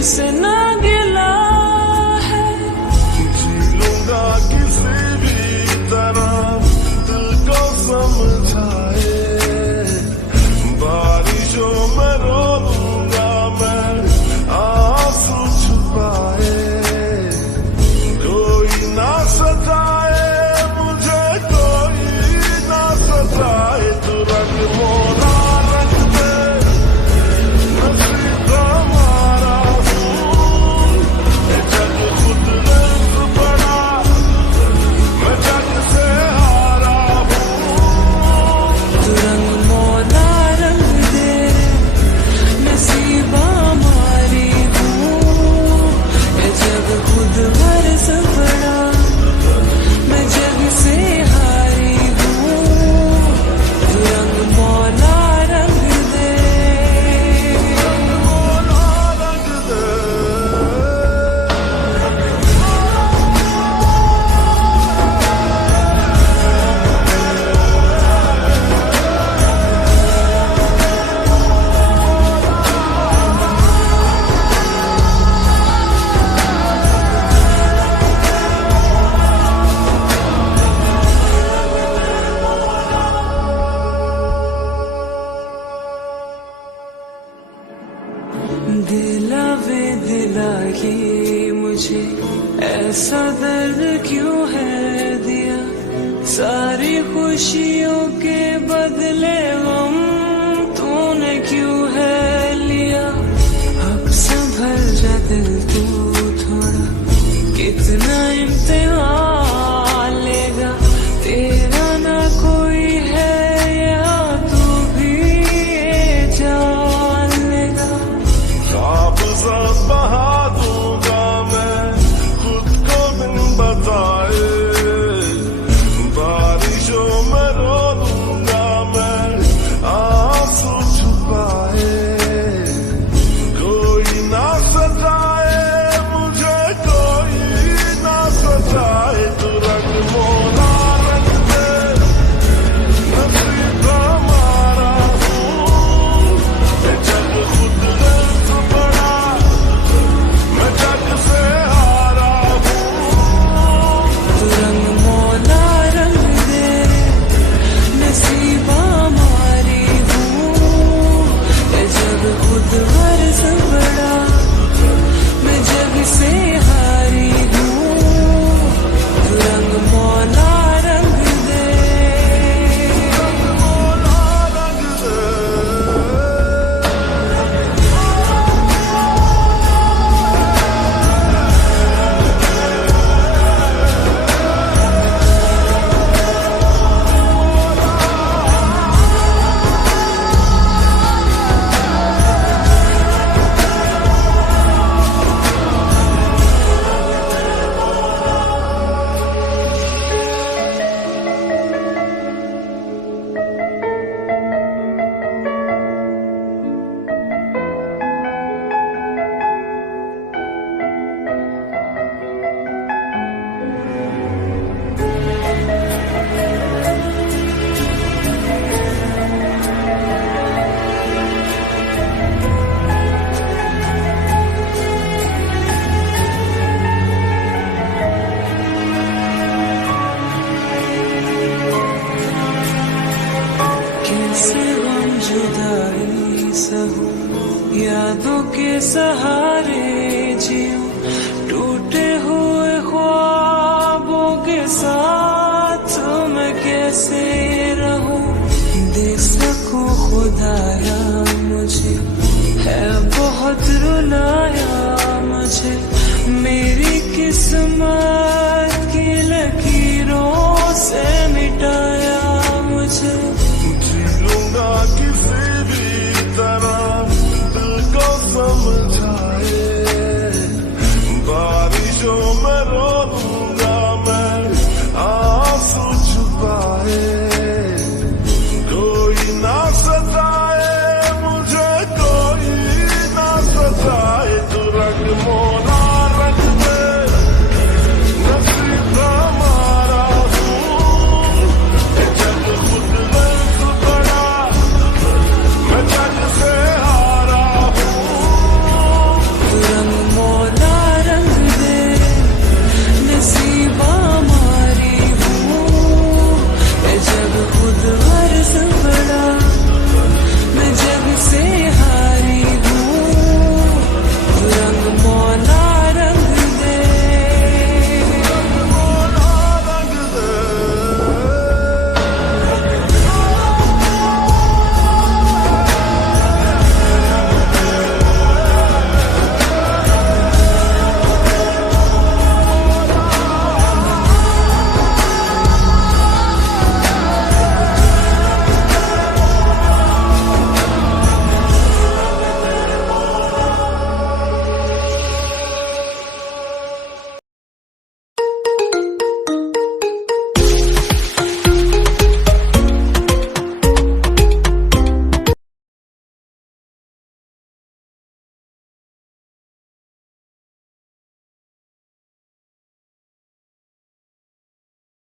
तुझसे ना गिला है। जी लूंगा किसी भी तरह दिल को समझाए, बारिशों में रो लूंगा मैं आंसू छुपाए, कोई ना सताए मुझे, कोई ना सताए, तू रंग मोरा रंग दे, नसीब हमारा फूल, ये जग खुद रंग बड़ा, मैं जग से हारा हूँ। तू रंग मोला रंग दे, नसीब हमारी हूँ, ये जग खुद बरस पड़ा, मैं जग से हारी हूँ। तू रंग मोला रंग दे। मोला रंग दे। दिला वे दिला ये मुझे ऐसा दर्द क्यों है दिया, सारी खुशियों के बदले गम तूने क्यों है लिया। अब संभल जा दिल तू थोड़ा, कितना इम्तिहान लेगा, तेरा ना कोई है यहाँ, तू भी ये जान लेगा। ख्वाब सब बहा दूंगा मैं खुद को बिन बताए, बारिशों में रो लूंगा मैं आंसू छुपाए, कोई ना सताए मुझे, कोई ना सताए, तू रंग मोला रंग दे, नसीब हमारा फूल, ये जग खुद रंग बड़ा, मैं जग से हारा हूँ। तू रंग मोला रंग दे, नसीब हमारी हूँ, ये जग खुद बरस पड़ा, मैं जग से हारी हूँ। तू रंग मोला रंग दे। मोला रंग दे। कैसे गम जुदाई सहूं, यादों के सहारे जीऊं, टूटे हुए ख्वाबों के साथ मैं कैसे रहूं। दे सकूं खुदाया मुझे, है बहुत रुलाया मुझे, मेरी किस्मत की लकीरों से मिटाया मुझे। जी लूंगा किसी भी तरह दिल को समझाए, बारिशों में रो लूंगा